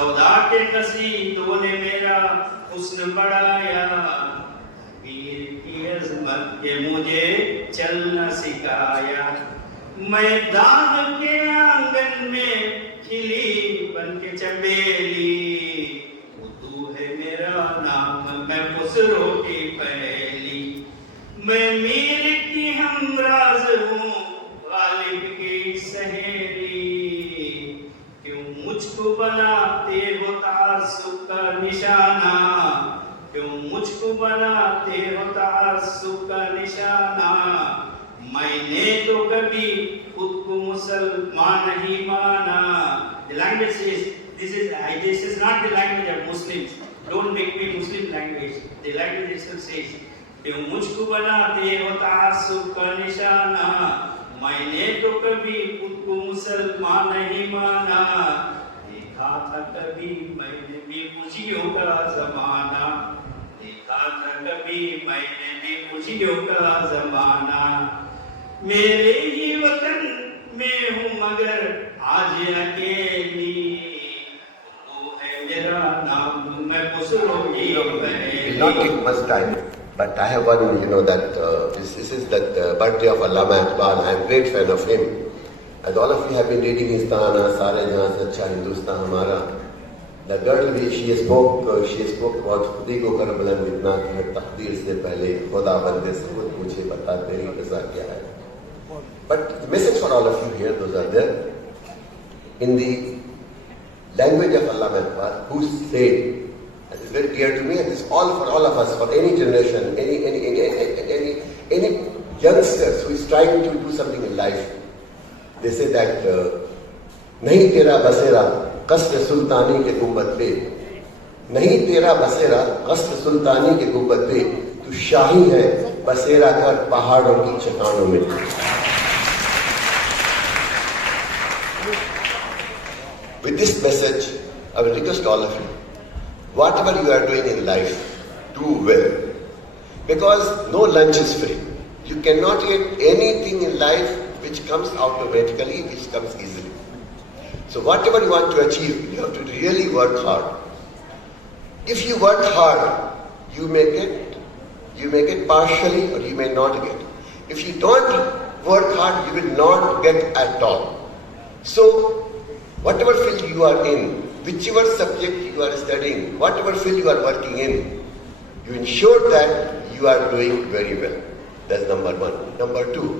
سودا کے قصیدوں نے میرا حسن بڑھایا، پیر کی عظمت کے مجھے چلنا سکھایا، میں داغ کے آنگن میں کھلی بن کے چمیلی، تو ہے میرا نام میں خسرو کی پہلی، میں میر کی ہمراز ہوں غالب کی سہیلی، کیوں مجھ کو بناتے ہو تعصب کا نشانہ، کیوں مجھ کو بناتے ہو تعصب کا نشانہ، میں نے تو کبھی خود کو مسلمان نہیں مانا. The language says, this is not the language of Muslims. Don't make me Muslim language. The language itself says, کیوں مجھ کو بناتے ہو تعصب کا نشانہ، میں نے تو کبھی خود کو مسلمان نہیں مانا، دیکھا تھا کبھی میں نے بھی خوشیوں کا زمانہ، دیکھا تھا کبھی میں نے بھی خوشیوں کا زمانہ، میرے ہی وطن میں ہوں مگر آج اکیلی، تو ہے میرا نام میں خسرو کی پہلی. Not take much time, but I have one, that this is that birthday of Allama Iqbal. I am a great fan of him. As all of you have been reading his Tana, Sare Jahan se Acha Hindustan Hamara. The girl, she spoke about Khudi ko kar buland itna ki taqdeer se pehle khuda bande se khud mujhe bata teri raza kya hai. But the message for all of you here, those are there, in the language of Allama Iqbal, who said, and it's very clear to me, and it's all for all of us, for any generation, any youngsters who is trying to do something in life. They say that, نہیں تیرا بسیرا قصر سلطانی کے گنبد پہ، نہیں تیرا بسیرا قصر سلطانی کے گنبد پہ، تو شاہی ہے بسیرا کر پہاڑوں کی چٹانوں میں. With this message, I will request all of you, whatever you are doing in life, do well. Because no lunch is free. You cannot get anything in life which comes automatically, which comes easily. So whatever you want to achieve, you have to really work hard. If you work hard, you may get partially or you may not get. If you don't work hard, you will not get at all. So whatever field you are in, whichever subject you are studying, whatever field you are working in, you ensure that you are doing very well. That's number one. Number two,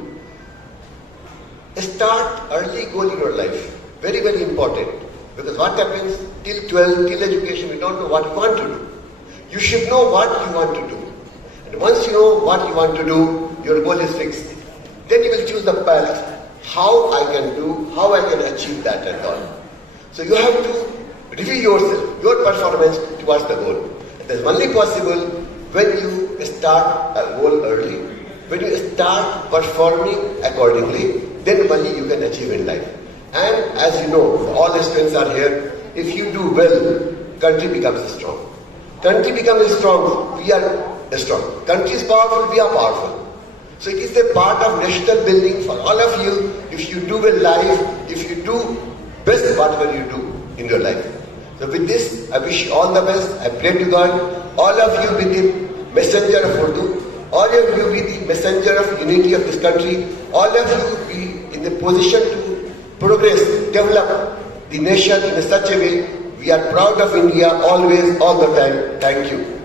start early goal in your life. Very, very important. Because what happens till 12, till education, we don't know what we want to do. You should know what you want to do. And once you know what you want to do, your goal is fixed. Then you will choose the path. How I can do, how I can achieve that and all. So you have to review yourself, your performance towards the goal. It is only possible when you start a goal early, when you start performing accordingly, then only you can achieve in life. And as you know, all the students are here, if you do well, country becomes strong. Country becomes strong, we are strong. Country is powerful, we are powerful. So it is a part of national building for all of you. If you do well life, if you do best whatever you do in your life. So with this, I wish you all the best. I pray to God, all of you be the messenger of Urdu, all of you be the messenger of unity of this country, all of you be in the position to progress, develop the nation in such a way. We are proud of India always, all the time. Thank you.